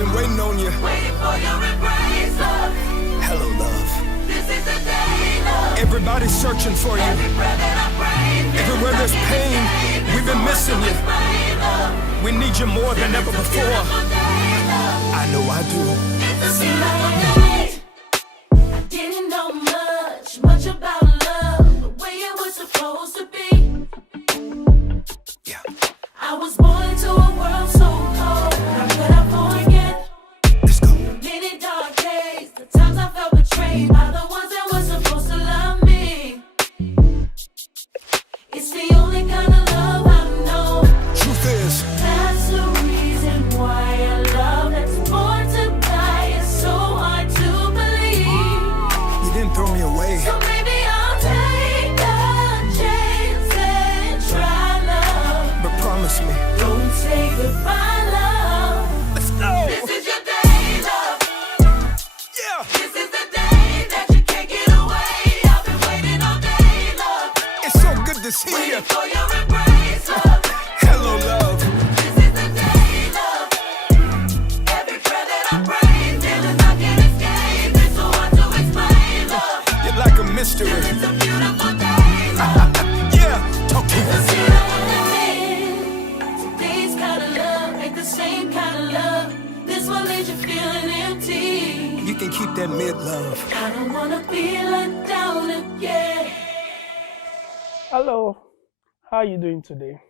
been waiting on you. Waiting for your embrace, love. Hello, love. This is the day, love. Everybody's searching for you. Every breath that I breathe, Everywhere there's pain, we've been missing you. We need you more than ever before. I know I do. It seemed like a night. I didn't know much about love, the way it was supposed to be. Yeah. I was born into a world so cold. How could I forget? Let's go. Many dark days, the times I felt betrayed by the ones that were supposed to love me. It's the only kind of love I know. Truth is, That's the reason why a love that's born to die is so hard to believe. you didn't throw me away. So maybe I'll take a chance and try love. But promise me. Don't say goodbye, love. Let's go. This is your day, love. Yeah. This is the day that you can't get away. I've been waiting all day, love. It's so good to see you. Waiting for your embrace, love. Hello, love. This is the day, love. Every prayer that I pray, feelings I can't escape. It's so hard to explain, love. You're like a mystery. It's a beautiful day, love. Yeah. Talk to us. Today's kind of love ain't the same kind of love. This one leaves you feeling empty. You can keep that mid love. I don't wanna be let down again. Hello, how are you doing today?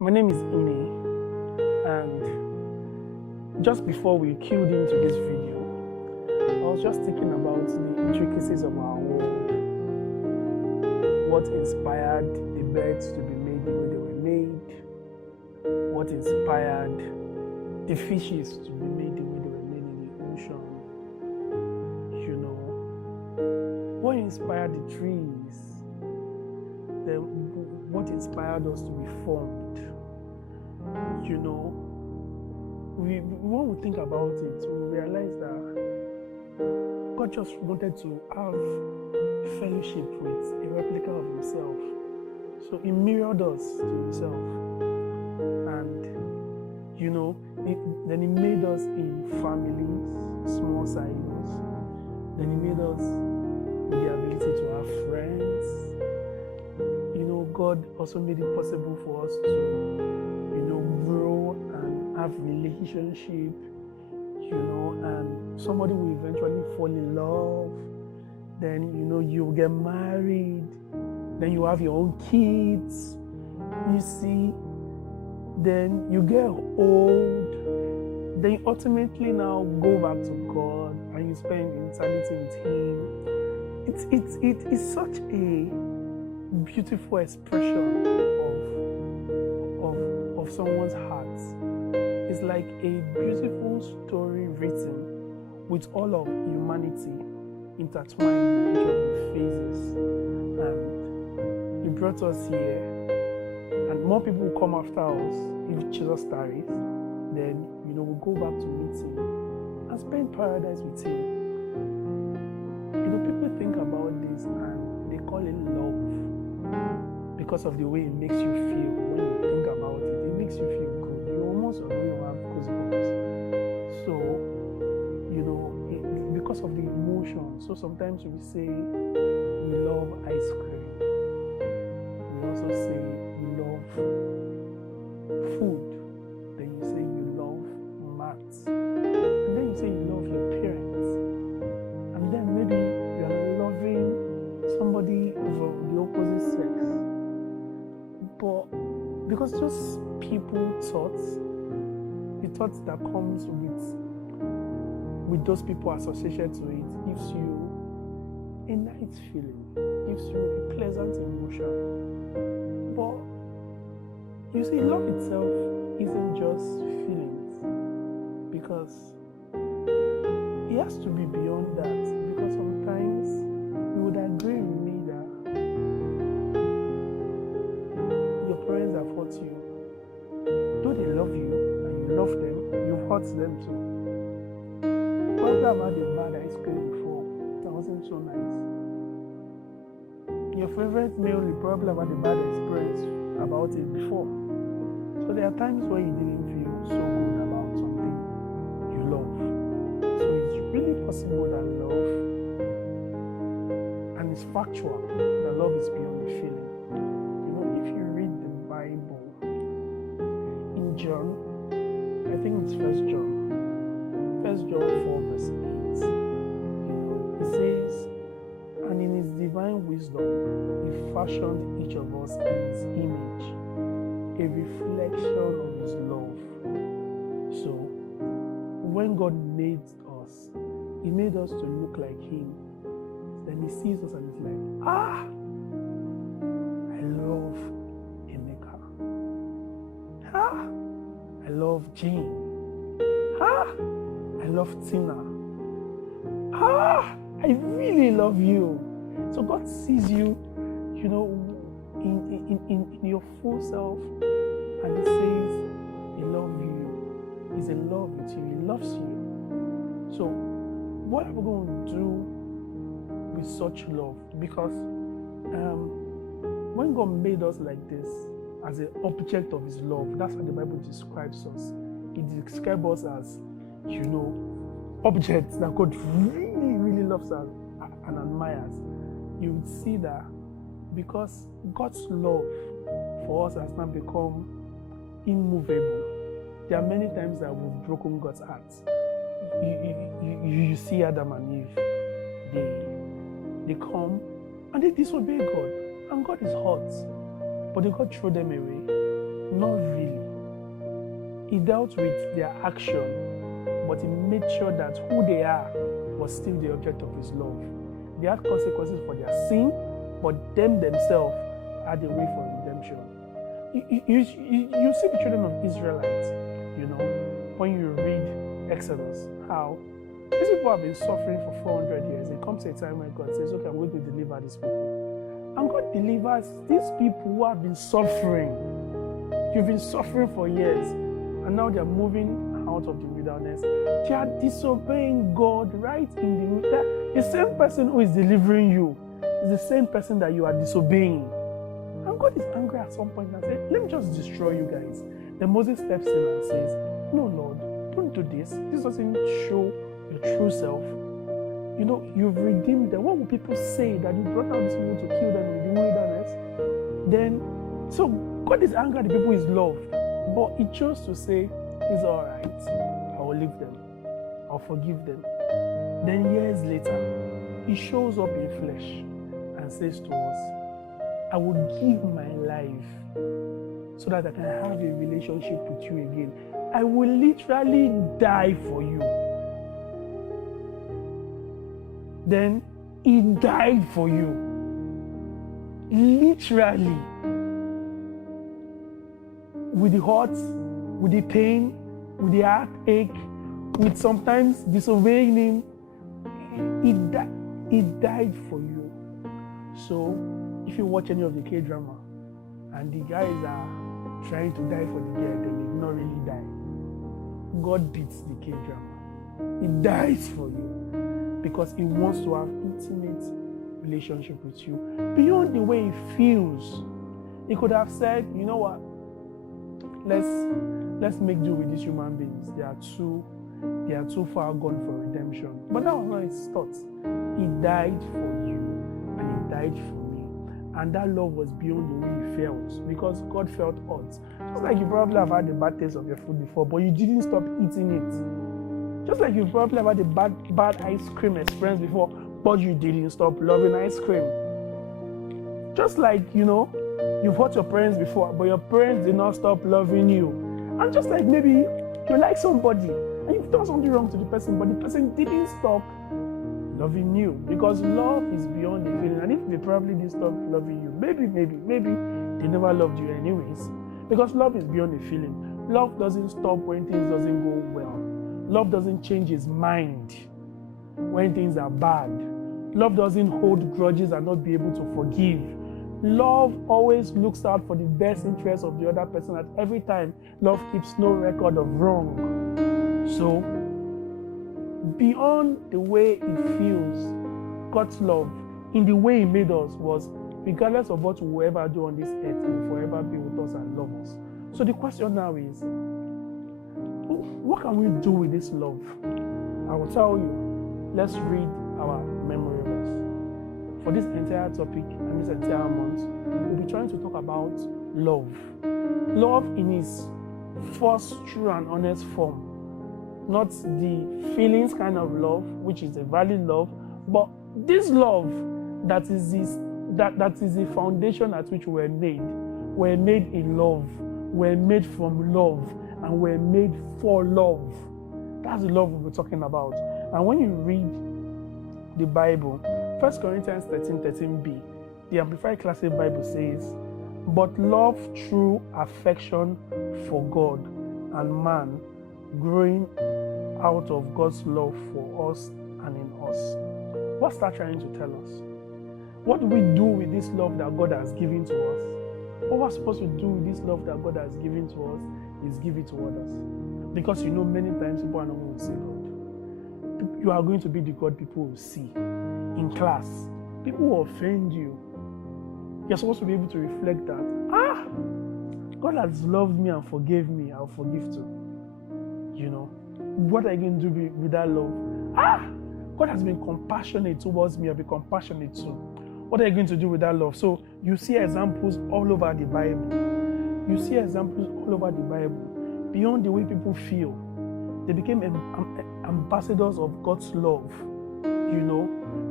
My name is Ine, and just before we queued into this video, I was just thinking about the intricacies of our world. What inspired the birds to be made the way they were made? What inspired the fishes to be made the way they were made in the ocean? You know, what inspired the trees? Then what inspired us to be formed? You know, when we think about it, we realize that God just wanted to have fellowship with a replica of himself. So he mirrored us to himself. And, you know, then he made us in families, small silos. Then he made us with the ability to have friends. You know, God also made it possible for us to, you know, grow and have relationship, you know, and somebody will eventually fall in love. Then, you know, you get married. Then you have your own kids. You see, then you get old. Then you ultimately now go back to God and you spend eternity with Him. It's such a beautiful expression of someone's heart. It's like a beautiful story written with all of humanity intertwined in each of the phases. And He brought us here, and more people will come after us if Jesus tarries. Then, you know, we'll go back to meet Him and spend paradise with Him. You know, people think about this and they call it love because of the way it makes you feel. When you think about it, it makes you feel good. You almost don't have goosebumps. So, you know, because of the emotion. So sometimes we say we love ice cream. We also say we love food. Then you say you love maths. And then you say you love your parents. And then maybe you are loving somebody of the opposite sex. But because just people thoughts, the thoughts that comes with those people associated to it gives you a nice feeling, gives you a pleasant emotion. But you see, love itself isn't just feelings, because it has to be beyond that. Because sometimes you would agree with me that your parents have hurt you. Though they love you and you love them, you've hurt them too. Probably I've had a bad ice cream before that wasn't so nice. Your favorite meal, you probably have had a bad experience about it before. So there are times where you didn't feel so good about something, possible than love, and it's factual that love is beyond the feeling. You know, if you read the Bible in John, I think it's First John 4 verse 8. You know, it says, and in his divine wisdom, he fashioned each of us in his image, a reflection of his love. So, when God made us, he made us to look like him. Then he sees us and he's like, I love Emeka. I love Jane. I love Tina. I really love you. So God sees you, you know, in your full self, and he says, he loves you. He's in love with you. He loves you. So what are we going to do with such love? Because when God made us like this, as an object of his love, that's how the Bible describes us. It describes us as, you know, objects that God really, really loves us and admires. You would see that because God's love for us has now become immovable. There are many times that we've broken God's heart. You see Adam and Eve, they come and they disobey God, and God is hot. But did God throw them away? Not really. He dealt with their action, but he made sure that who they are was still the object of his love. They had consequences for their sin, but them themselves had a way for redemption. You see the children of Israelites, you know, when you read Exodus, how these people have been suffering for 400 years. There comes a time when God says, okay, I'm going to deliver these people. And God delivers these people who have been suffering. You've been suffering for years, and now they're moving out of the wilderness. They are disobeying God right in the wilderness. The same person who is delivering you is the same person that you are disobeying. And God is angry at some point and says, let me just destroy you guys. Then Moses steps in and says, no, Lord, don't do this. This doesn't show your true self. You know, you've redeemed them. What will people say that you brought out these people to kill them in the wilderness? Then, so God is angry at the people he's loved, but he chose to say, it's all right. I will leave them. I'll forgive them. Then years later, he shows up in flesh and says to us, I will give my life so that I can have a relationship with you again. I will literally die for you. Then he died for you. Literally. With the hurt, with the pain, with the heartache, with sometimes disobeying him. He died for you. So, if you watch any of the K-drama and the guys are trying to die for the girl, then they did not really die. God beats the K-drama. He dies for you because he wants to have intimate relationship with you beyond the way he feels. He could have said, you know what? Let's make do with these human beings. They are too far gone for redemption. But that was not his thoughts. He died for you and he died for me. And that love was beyond the way he felt, because God felt hot. Just like you probably have had the bad taste of your food before, but you didn't stop eating it. Just like you probably have had the bad ice cream experience before, but you didn't stop loving ice cream. Just like, you know, you've hurt your parents before, but your parents did not stop loving you. And just like maybe you like somebody and you've done something wrong to the person, but the person didn't stop loving you, because love is beyond the feeling. And if they probably didn't stop loving you, maybe they never loved you anyways, because love is beyond the feeling. Love doesn't stop when things doesn't go well. Love doesn't change his mind when things are bad. Love doesn't hold grudges and not be able to forgive. Love always looks out for the best interest of the other person at every time. Love keeps no record of wrong. So, beyond the way it feels, God's love in the way he made us was, regardless of what we will ever do on this earth, he will forever be with us and love us. So the question now is, what can we do with this love? I will tell you, let's read our memory verse. For this entire topic and this entire month, we'll be trying to talk about love. Love in its first true and honest form. Not the feelings kind of love, which is a valid love, but this love that is the foundation at which we're made. We're made in love. We're made from love. And we're made for love. That's the love we're talking about. And when you read the Bible, 1 Corinthians 13:13b, the Amplified Classic Bible says, "But love true affection for God and man, growing out of God's love for us and in us." What's that trying to tell us? What do we do with this love that God has given to us? What we're supposed to do with this love that God has given to us is give it to others. Because many times people are not going to see God. You are going to be the God people will see. In class, people will offend you. You're supposed to be able to reflect that. God has loved me and forgave me. I'll forgive too. What are you going to do with that love? God has been compassionate towards me. I'll be compassionate too. What are you going to do with that love? So you see examples all over the Bible. You see examples all over the Bible. Beyond the way people feel, they became ambassadors of God's love.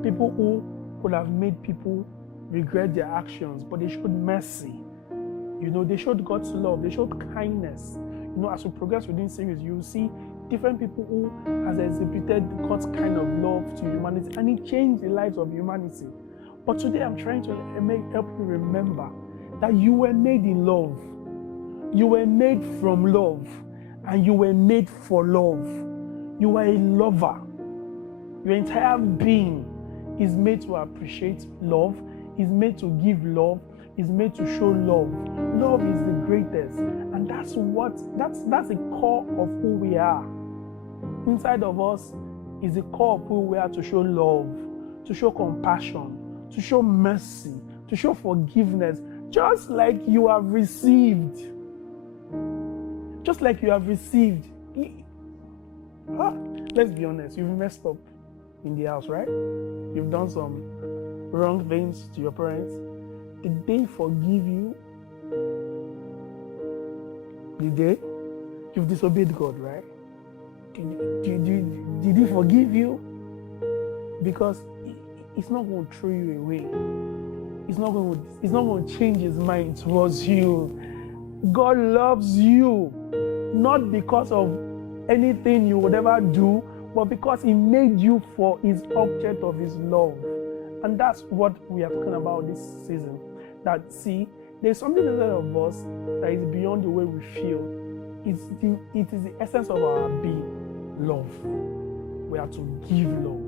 People who could have made people regret their actions, but they showed mercy. They showed God's love. They showed kindness. As we progress within series, you will see different people who has exhibited God's kind of love to humanity, and it changed the lives of humanity. But today I'm trying to help you remember that you were made in love. You were made from love, and you were made for love. You are a lover. Your entire being is made to appreciate love, is made to give love, is made to show love. Love is the greatest, and that's the core of who we are. Inside of us is the core of who we are, to show love, to show compassion, to show mercy, to show forgiveness, just like you have received. Just like you have received. Let's be honest, you've messed up in the house, right? You've done some wrong things to your parents. Did they forgive you? Did they? You've disobeyed God, right? Did He forgive you? Because it's not going to throw you away. It's not going to change His mind towards you. God loves you, not because of anything you would ever do, but because He made you for His object of His love. And that's what we are talking about this season. That, there's something inside of us that is beyond the way we feel. It is the essence of our being, love. We are to give love.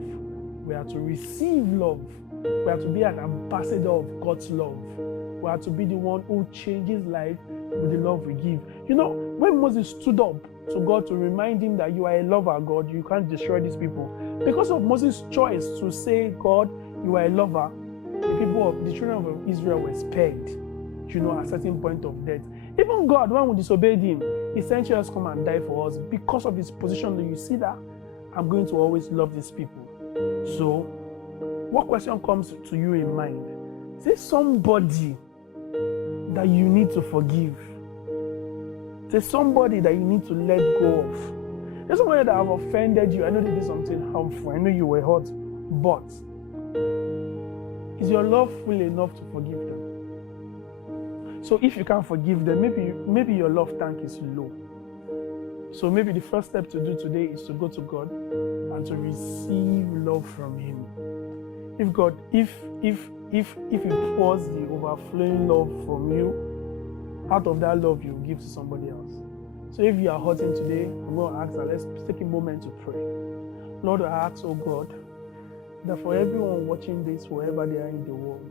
We are to receive love. We are to be an ambassador of God's love. We are to be the one who changes life with the love we give. When Moses stood up to God to remind him that you are a lover, God, you can't destroy these people. Because of Moses' choice to say, God, you are a lover, the children of Israel were spared, at a certain point of death. Even God, when we disobeyed Him, He sent Jesus to come and die for us. Because of His position, do you see that? I'm going to always love these people. So, what question comes to you in mind? Say somebody that you need to forgive. Say somebody that you need to let go of. There's somebody that have offended you. I know they did something harmful. I know you were hurt. But is your love full enough to forgive them? So if you can't forgive them, maybe your love tank is low. So maybe the first step to do today is to go to God and to receive love from Him. If He pours the overflowing love from you, out of that love you will give to somebody else. So if you are hurting today, I'm going to ask that let's take a moment to pray. Lord, I ask, oh God, that for everyone watching this, wherever they are in the world,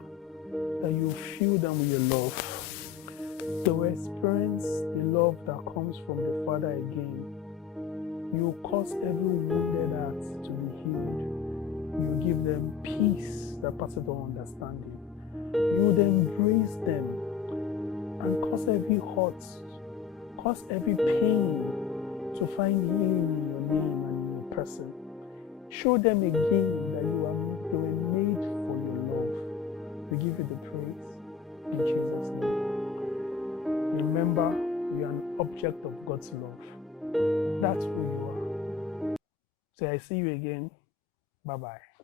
that you fill them with your love. They will experience the love that comes from the Father again. You will cause every wounded heart to be healed. You will give them peace that passes all understanding. You would embrace them and cause every hurt, cause every pain to find healing in your name and in your person. Show them again that they were made for your love. We give you the praise in Jesus' name. Remember, you are an object of God's love. That's who you are. So I see you again. Bye-bye.